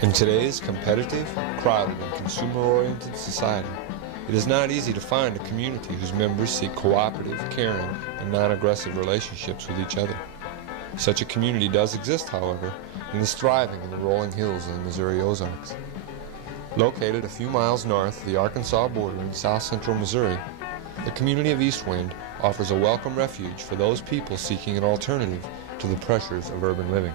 In today's competitive, crowded, and consumer-oriented society, it is not easy to find a community whose members seek cooperative, caring, and non-aggressive relationships with each other. Such a community does exist, however, and is thriving in the rolling hills of the Missouri Ozarks. Located a few miles north of the Arkansas border in south-central Missouri, the community of Eastwind offers a welcome refuge for those people seeking an alternative to the pressures of urban living.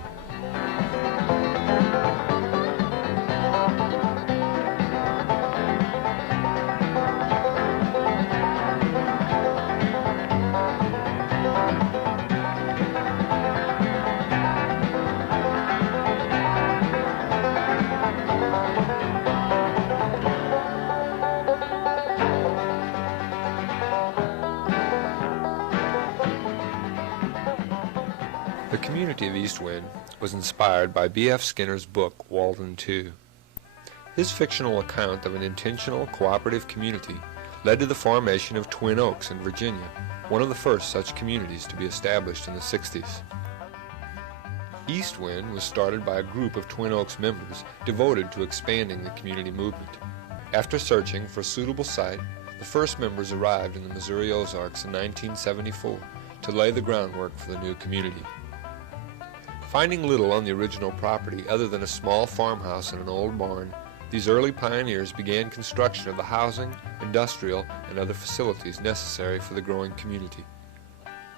The community of Eastwind was inspired by B.F. Skinner's book, Walden 2. His fictional account of an intentional, cooperative community led to the formation of Twin Oaks in Virginia, one of the first such communities to be established in the 60s. Eastwind was started by a group of Twin Oaks members devoted to expanding the community movement. After searching for a suitable site, the first members arrived in the Missouri Ozarks in 1974 to lay the groundwork for the new community. Finding little on the original property other than a small farmhouse and an old barn, these early pioneers began construction of the housing, industrial, and other facilities necessary for the growing community.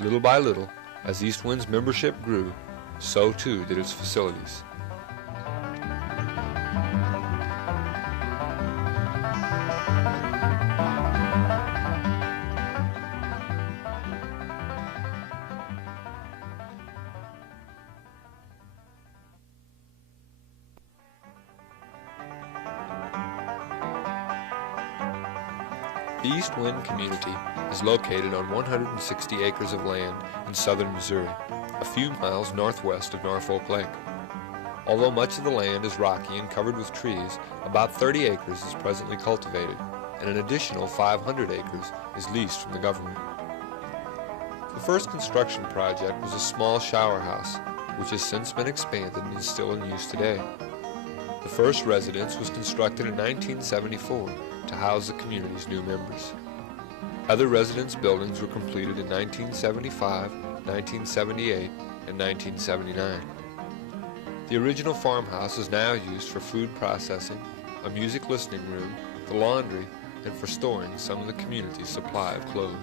Little by little, as Eastwind's membership grew, so too did its facilities. The Eastwind community is located on 160 acres of land in southern Missouri, a few miles northwest of Norfolk Lake. Although much of the land is rocky and covered with trees, about 30 acres is presently cultivated, and an additional 500 acres is leased from the government. The first construction project was a small shower house, which has since been expanded and is still in use today. The first residence was constructed in 1974 to house the community's new members. Other residence buildings were completed in 1975, 1978, and 1979. The original farmhouse is now used for food processing, a music listening room, the laundry, and for storing some of the community's supply of clothes.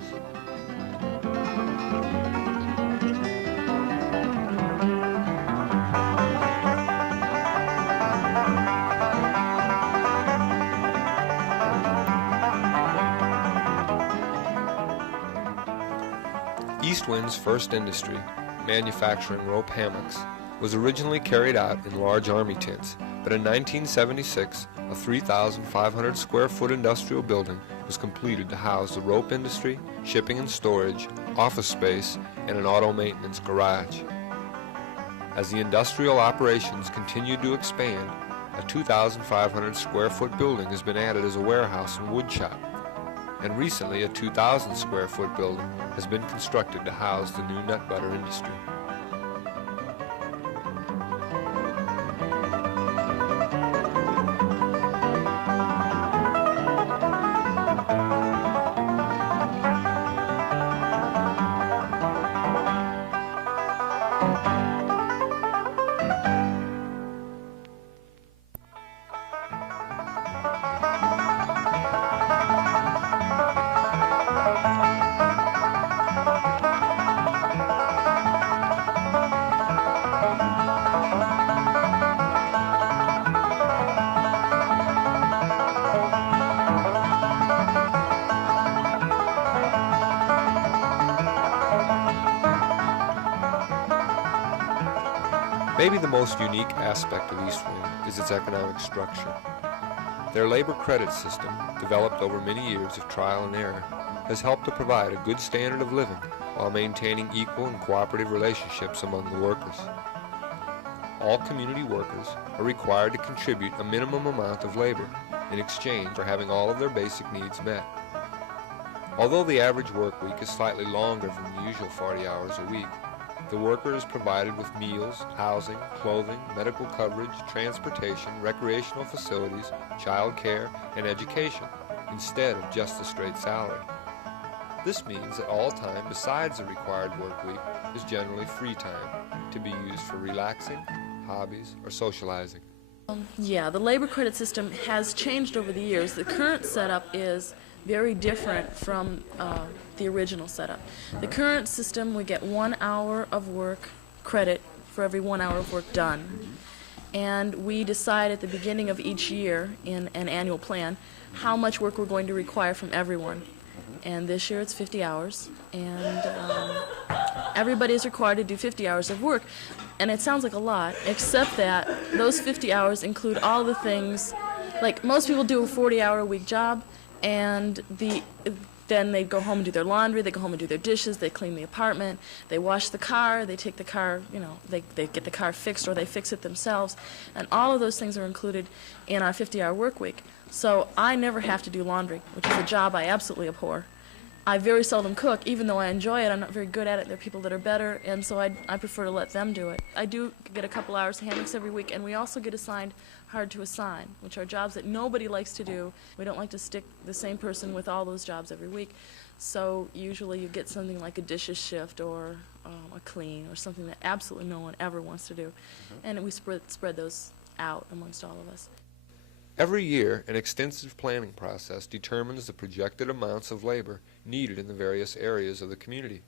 Eastwind's first industry, manufacturing rope hammocks, was originally carried out in large army tents, but in 1976, a 3,500 square foot industrial building was completed to house the rope industry, shipping and storage, office space, and an auto maintenance garage. As the industrial operations continued to expand, a 2,500 square foot building has been added as a warehouse and wood shop. And recently a 2,000 square foot building has been constructed to house the new nut butter industry. Maybe the most unique aspect of Eastwind is its economic structure. Their labor credit system, developed over many years of trial and error, has helped to provide a good standard of living while maintaining equal and cooperative relationships among the workers. All community workers are required to contribute a minimum amount of labor in exchange for having all of their basic needs met. Although the average work week is slightly longer than the usual 40 hours a week, The worker is provided with meals, housing, clothing, medical coverage, transportation, recreational facilities, child care, and education, instead of just a straight salary. This means that all time besides the required work week is generally free time to be used for relaxing, hobbies, or socializing. Yeah, the labor credit system has changed over the years. The current setup is very different from the original setup. The current system, we get 1 hour of work credit for every 1 hour of work done. And we decide at the beginning of each year in an annual plan how much work we're going to require from everyone. And this year it's 50 hours, and everybody is required to do 50 hours of work. And it sounds like a lot, except that those 50 hours include all the things, like most people do a 40-hour-a-week job, and then they go home and do their laundry, they go home and do their dishes, they clean the apartment, they wash the car, they take the car, they get the car fixed or they fix it themselves, and all of those things are included in our 50-hour work week. So I never have to do laundry, which is a job I absolutely abhor. I very seldom cook, even though I enjoy it. I'm not very good at it. There are people that are better, and so I prefer to let them do it. I do get a couple hours of hand mix every week, and we also get assigned hard to assign, which are jobs that nobody likes to do. We don't like to stick the same person with all those jobs every week. So usually you get something like a dishes shift or a clean or something that absolutely no one ever wants to do. And we spread those out amongst all of us. Every year, an extensive planning process determines the projected amounts of labor needed in the various areas of the community.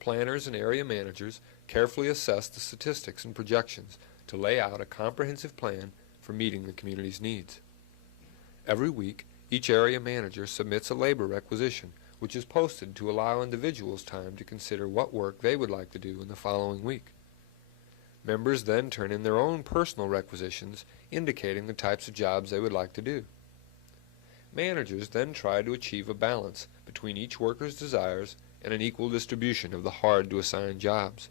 Planners and area managers carefully assess the statistics and projections to lay out a comprehensive plan for meeting the community's needs. Every week, each area manager submits a labor requisition, which is posted to allow individuals time to consider what work they would like to do in the following week. Members then turn in their own personal requisitions indicating the types of jobs they would like to do. Managers then try to achieve a balance between each worker's desires and an equal distribution of the hard-to-assign jobs.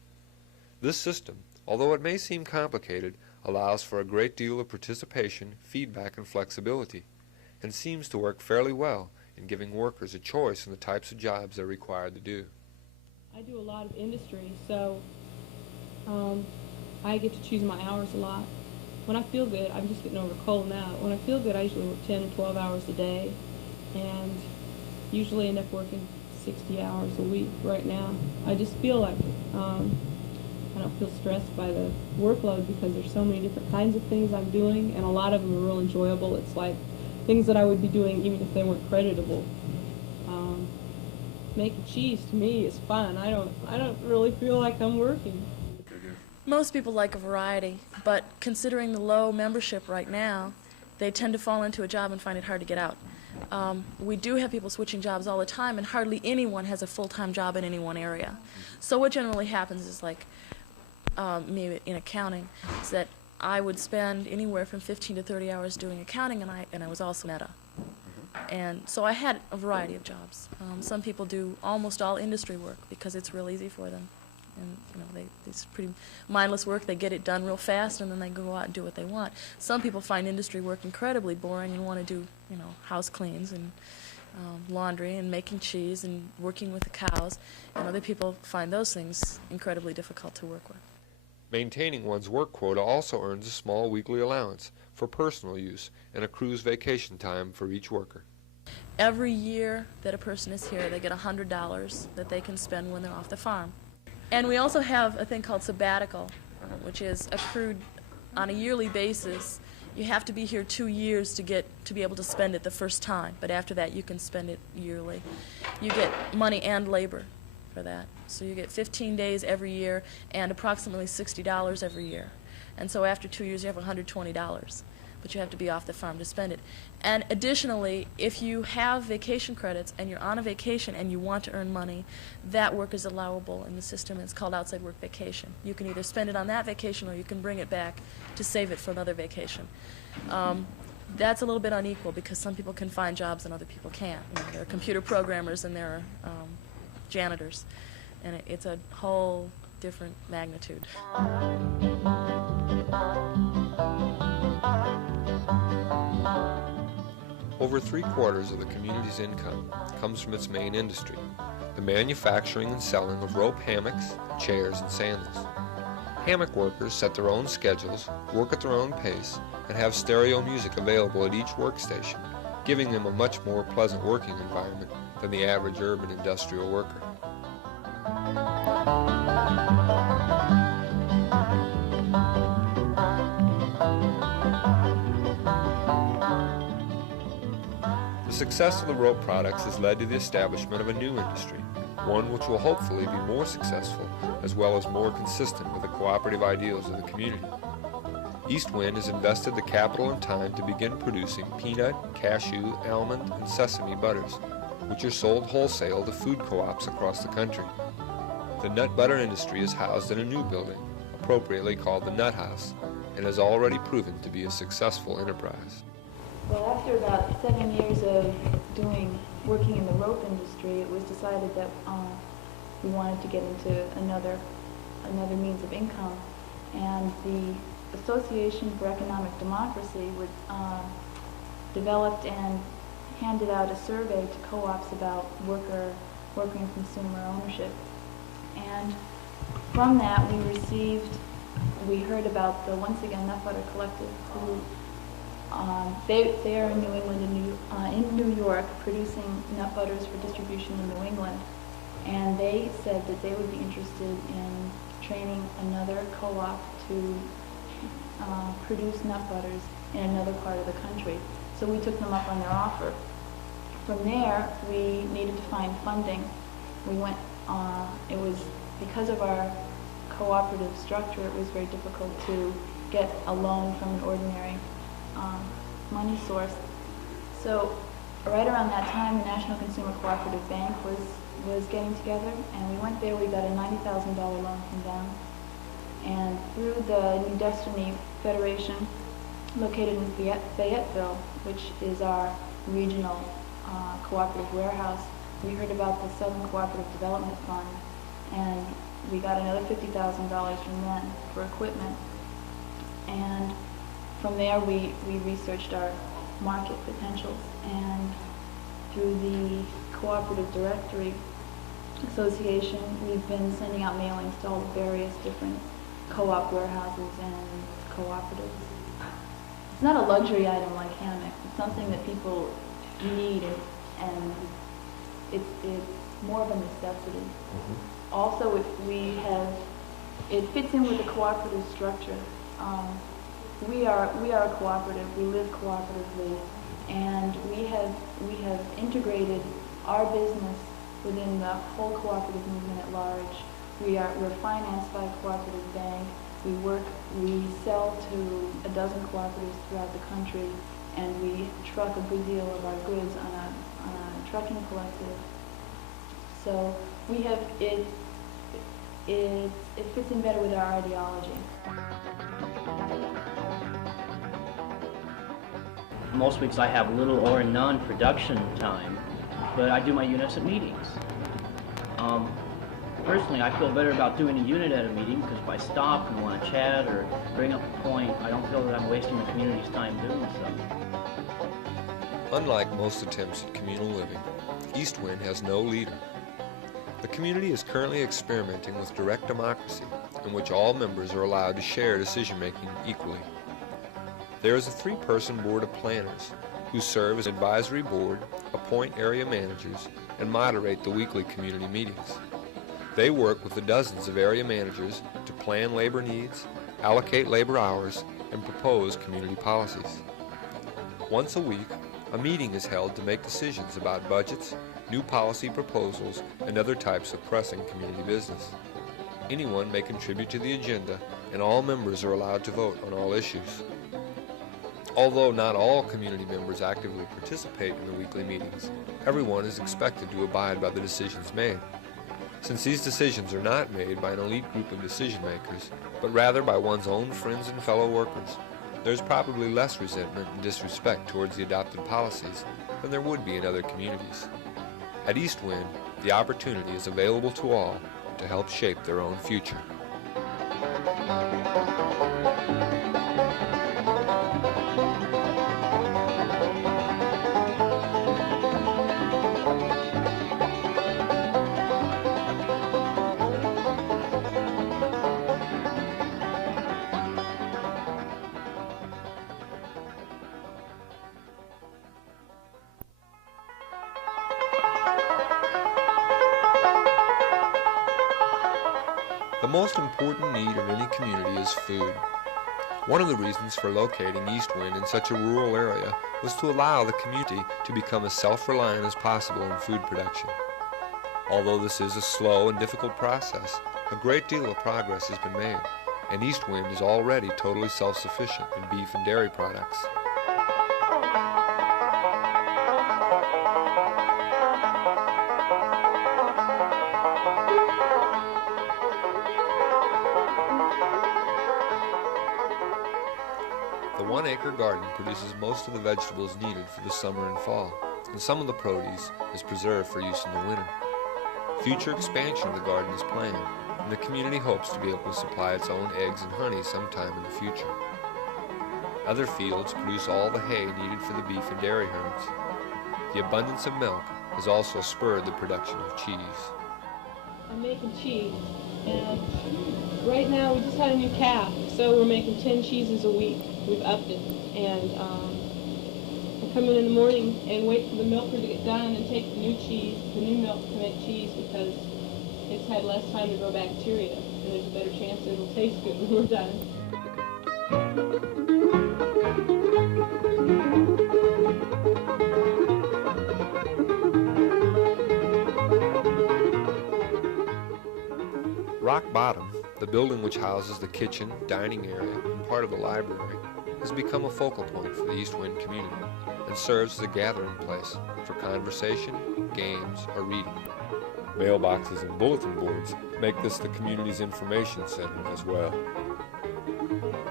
This system, although it may seem complicated, allows for a great deal of participation, feedback, and flexibility, and seems to work fairly well in giving workers a choice in the types of jobs they're required to do. I do a lot of industry, so I get to choose my hours a lot. When I feel good, I'm just getting over a cold now. When I feel good, I usually work 10 to 12 hours a day, and usually end up working 60 hours a week right now. I just feel like I don't feel stressed by the workload because there's so many different kinds of things I'm doing, and a lot of them are real enjoyable. It's like things that I would be doing even if they weren't creditable. Making cheese to me is fun. I don't really feel like I'm working. Most people like a variety, but considering the low membership right now, they tend to fall into a job and find it hard to get out. We do have people switching jobs all the time, and hardly anyone has a full-time job in any one area. So what generally happens is, like me in accounting, is that I would spend anywhere from 15 to 30 hours doing accounting, and I was also meta. And so I had a variety of jobs. Some people do almost all industry work because it's real easy for them. And it's pretty mindless work. They get it done real fast, and then they go out and do what they want. Some people find industry work incredibly boring and want to do, house cleans and laundry and making cheese and working with the cows. And other people find those things incredibly difficult to work with. Maintaining one's work quota also earns a small weekly allowance for personal use and accrues vacation time for each worker. Every year that a person is here, they get $100 that they can spend when they're off the farm. And we also have a thing called sabbatical, which is accrued on a yearly basis. You have to be here 2 years to be able to spend it the first time, but after that you can spend it yearly. You get money and labor for that. So you get 15 days every year and approximately $60 every year. And so after 2 years you have $120, but you have to be off the farm to spend it. And additionally, if you have vacation credits and you're on a vacation and you want to earn money, that work is allowable in the system. It's called outside work vacation. You can either spend it on that vacation or you can bring it back to save it for another vacation. That's a little bit unequal because some people can find jobs and other people can't. There are computer programmers and there are janitors, and it's a whole different magnitude. Over 3/4 of the community's income comes from its main industry, the manufacturing and selling of rope hammocks, chairs, and sandals. Hammock workers set their own schedules, work at their own pace, and have stereo music available at each workstation, giving them a much more pleasant working environment than the average urban industrial worker. The success of the rope products has led to the establishment of a new industry, one which will hopefully be more successful as well as more consistent with the cooperative ideals of the community. East Wind has invested the capital and time to begin producing peanut, cashew, almond, and sesame butters, which are sold wholesale to food co-ops across the country. The nut butter industry is housed in a new building, appropriately called the Nut House, and has already proven to be a successful enterprise. Well, after about 7 years of working in the rope industry, it was decided that we wanted to get into another means of income, and the Association for Economic Democracy developed and handed out a survey to co-ops about worker and consumer ownership. And from that we heard about the, once again, Nut Butter Collective, who they are in New England and in New York producing nut butters for distribution in New England. And they said that they would be interested in training another co-op to produce nut butters in another part of the country. So we took them up on their offer. From there, we needed to find funding. We went, it was, because of our cooperative structure, it was very difficult to get a loan from an ordinary money source. So right around that time, the National Consumer Cooperative Bank was getting together, and we went there. We got a $90,000 loan from them. And through the New Destiny Federation, located in Fayetteville, which is our regional cooperative warehouse, we heard about the Southern Cooperative Development Fund, and we got another $50,000 from them for equipment. And from there, we researched our market potentials, and through the Cooperative Directory Association, we've been sending out mailings to all the various different co-op warehouses and cooperatives. It's not a luxury item like hammocks. It's something that people need, and it's more of a necessity. Mm-hmm. Also, it fits in with the cooperative structure. We are a cooperative. We live cooperatively, and we have integrated our business within the whole cooperative movement at large. We're financed by a cooperative bank. We sell to a dozen cooperatives throughout the country, and we truck a good deal of our goods on a trucking collective. So we have it fits in better with our ideology. Most weeks I have little or none production time, but I do my units at meetings. Personally, I feel better about doing a unit at a meeting because if I stop and want to chat or bring up a point, I don't feel that I'm wasting the community's time doing so. Unlike most attempts at communal living, East Wind has no leader. The community is currently experimenting with direct democracy, in which all members are allowed to share decision-making equally. There is a 3-person board of planners who serve as advisory board, appoint area managers, and moderate the weekly community meetings. They work with the dozens of area managers to plan labor needs, allocate labor hours, and propose community policies. Once a week, a meeting is held to make decisions about budgets, new policy proposals, and other types of pressing community business. Anyone may contribute to the agenda, and all members are allowed to vote on all issues. Although not all community members actively participate in the weekly meetings, everyone is expected to abide by the decisions made. Since these decisions are not made by an elite group of decision makers, but rather by one's own friends and fellow workers, there's probably less resentment and disrespect towards the adopted policies than there would be in other communities. At East Wind, the opportunity is available to all to help shape their own future. most important need of any community is food. One of the reasons for locating East Wind in such a rural area was to allow the community to become as self-reliant as possible in food production. Although this is a slow and difficult process, a great deal of progress has been made, and East Wind is already totally self-sufficient in beef and dairy products. The 1-acre garden produces most of the vegetables needed for the summer and fall, and some of the produce is preserved for use in the winter. Future expansion of the garden is planned, and the community hopes to be able to supply its own eggs and honey sometime in the future. Other fields produce all the hay needed for the beef and dairy herds. The abundance of milk has also spurred the production of cheese. I'm making cheese, and right now we just had a new calf, so we're making 10 cheeses a week. We've upped it, and I come in the morning and wait for the milker to get done and take the new milk to make cheese, because it's had less time to grow bacteria, and there's a better chance it'll taste good when we're done. Rock Bottom, the building which houses the kitchen, dining area, and part of the library, has become a focal point for the East Wind community and serves as a gathering place for conversation, games, or reading. Mailboxes and bulletin boards make this the community's information center as well.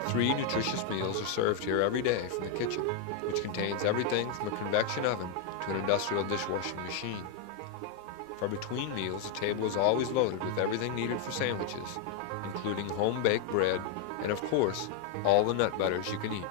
3 nutritious meals are served here every day from the kitchen, which contains everything from a convection oven to an industrial dishwashing machine. For between meals, the table is always loaded with everything needed for sandwiches, including home-baked bread and, of course, all the nut butters you can eat.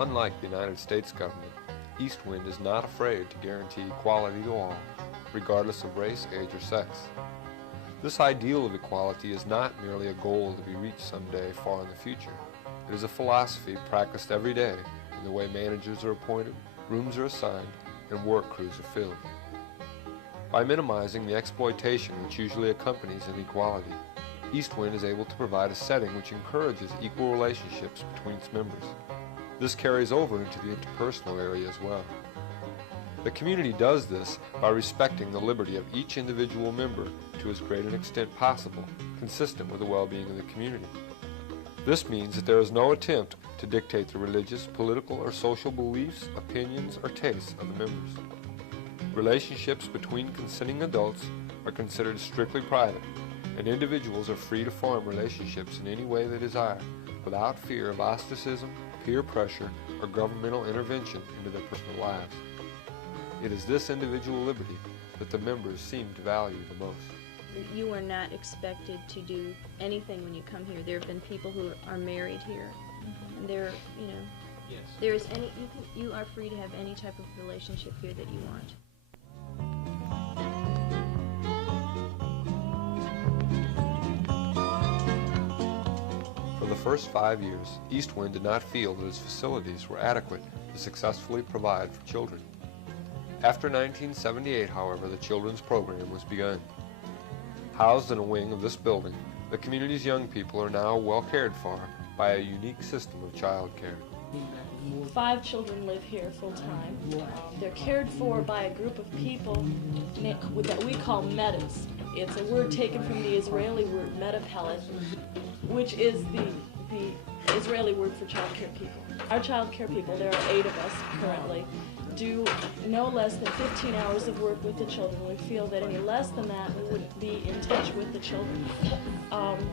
Unlike the United States government, East Wind is not afraid to guarantee equality to all, regardless of race, age, or sex. This ideal of equality is not merely a goal to be reached someday far in the future. It is a philosophy practiced every day in the way managers are appointed, rooms are assigned, and work crews are filled. By minimizing the exploitation which usually accompanies inequality, East Wind is able to provide a setting which encourages equal relationships between its members. This carries over into the interpersonal area as well. The community does this by respecting the liberty of each individual member to as great an extent possible, consistent with the well-being of the community. This means that there is no attempt to dictate the religious, political, or social beliefs, opinions, or tastes of the members. Relationships between consenting adults are considered strictly private, and individuals are free to form relationships in any way they desire, without fear of ostracism, peer pressure, or governmental intervention into their personal lives. It is this individual liberty that the members seem to value the most. You are not expected to do anything when you come here. There have been people who are married here, and there, there is any. You are free to have any type of relationship here that you want. For the first 5 years, East Wind did not feel that its facilities were adequate to successfully provide for children. After 1978, however, the children's program was begun. Housed in a wing of this building, the community's young people are now well cared for by a unique system of child care. 5 children live here full-time. They're cared for by a group of people that we call metas. It's a word taken from the Israeli word metapelet, which is the Israeli word for child care people. Our child care people, there are 8 of us currently, do no less than 15 hours of work with the children. We feel that any less than that, we wouldn't be in touch with the children.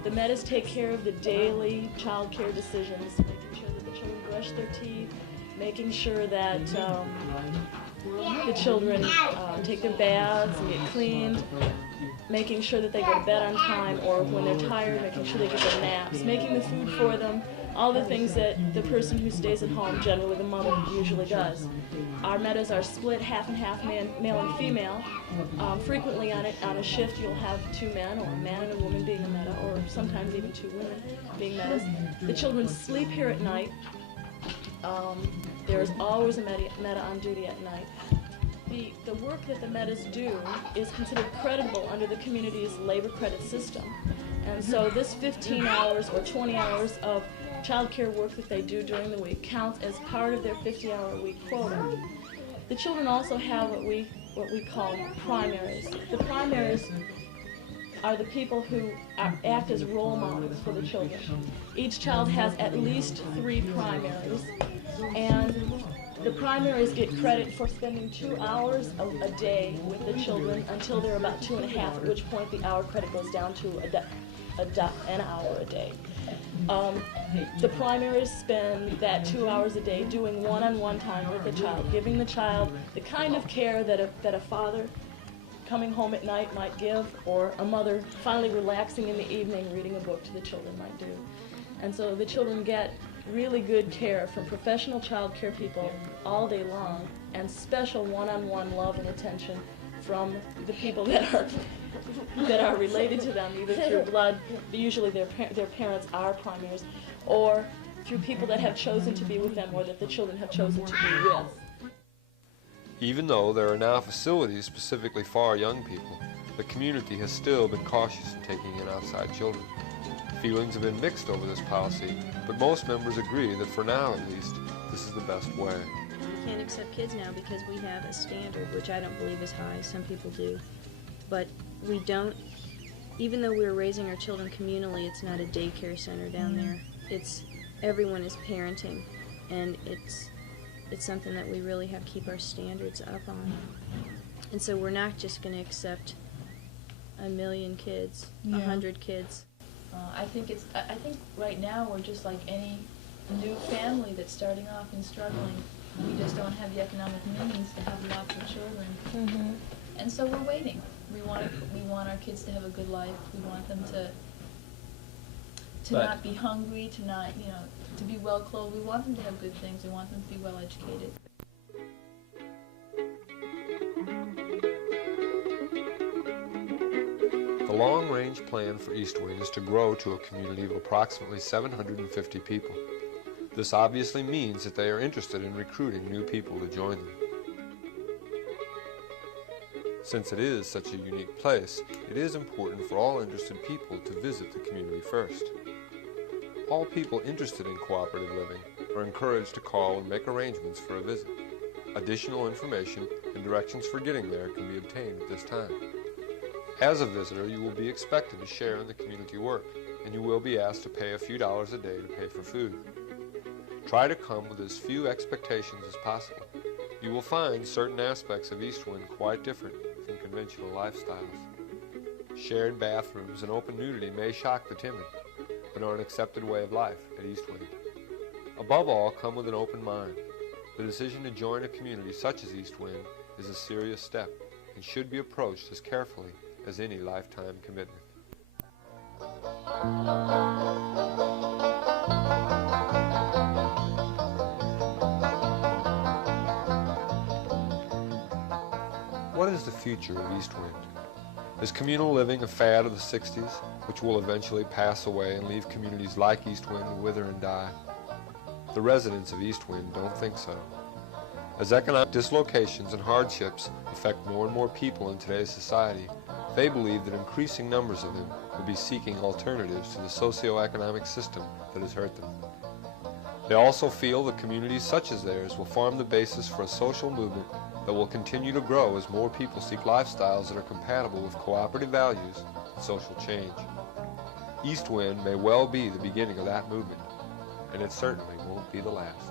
The metas take care of the daily child care decisions, making sure that the children brush their teeth, making sure that the children take their baths and get cleaned, making sure that they go to bed on time, or when they're tired, making sure they get their naps, making the food for them, all the things that the person who stays at home, generally the mother, usually does. Our metas are split half and half, male and female. Frequently on a shift you'll have two men, or a man and a woman being a meta, or sometimes even two women being metas. The children sleep here at night. There is always a meta on duty at night. The work that the metas do is considered creditable under the community's labor credit system. And so this 15 hours or 20 hours of child care work that they do during the week counts as part of their 50-hour-a-week quota. The children also have what we call primaries. The primaries are the people who act as role models for the children. Each child has at least 3 primaries, and the primaries get credit for spending 2 hours a day with the children until they're about 2.5, at which point the hour credit goes down to an hour a day. The primaries spend that 2 hours a day doing one-on-one time with the child, giving the child the kind of care that a father coming home at night might give, or a mother finally relaxing in the evening reading a book to the children might do. And so the children get really good care from professional child care people all day long, and special one-on-one love and attention from the people that are related to them, either through blood, usually their parents are primaries, or through people that have chosen to be with them, or that the children have chosen to be with. Even though there are now facilities specifically for young people, the community has still been cautious in taking in outside children. Feelings have been mixed over this policy, but most members agree that for now at least, this is the best way. We can't accept kids now because we have a standard, which I don't believe is high. Some people do. But we don't, even though we're raising our children communally, it's not a daycare center down there. Everyone is parenting, and it's something that we really have to keep our standards up on. And so we're not just going to accept 1 million kids, 100 kids. I think right now we're just like any new family that's starting off and struggling. We just don't have the economic means to have lots of children. Mm-hmm. And so we're waiting. We want our kids to have a good life. We want them to not be hungry, to not, to be well clothed. We want them to have good things. We want them to be well educated. The long-range plan for East Wind is to grow to a community of approximately 750 people. This obviously means that they are interested in recruiting new people to join them. Since it is such a unique place, it is important for all interested people to visit the community first. All people interested in cooperative living are encouraged to call and make arrangements for a visit. Additional information and directions for getting there can be obtained at this time. As a visitor, you will be expected to share in the community work, and you will be asked to pay a few dollars a day to pay for food. Try to come with as few expectations as possible. You will find certain aspects of East Wind quite different from conventional lifestyles. Shared bathrooms and open nudity may shock the timid, but are an accepted way of life at East Wind. Above all, come with an open mind. The decision to join a community such as East Wind is a serious step and should be approached as carefully as any lifetime commitment. What is the future of East Wind? Is communal living a fad of the 60s, which will eventually pass away and leave communities like East Wind to wither and die? The residents of East Wind don't think so. As economic dislocations and hardships affect more and more people in today's society, they believe that increasing numbers of them will be seeking alternatives to the socio-economic system that has hurt them. They also feel that communities such as theirs will form the basis for a social movement that will continue to grow as more people seek lifestyles that are compatible with cooperative values and social change. East Wind may well be the beginning of that movement, and it certainly won't be the last.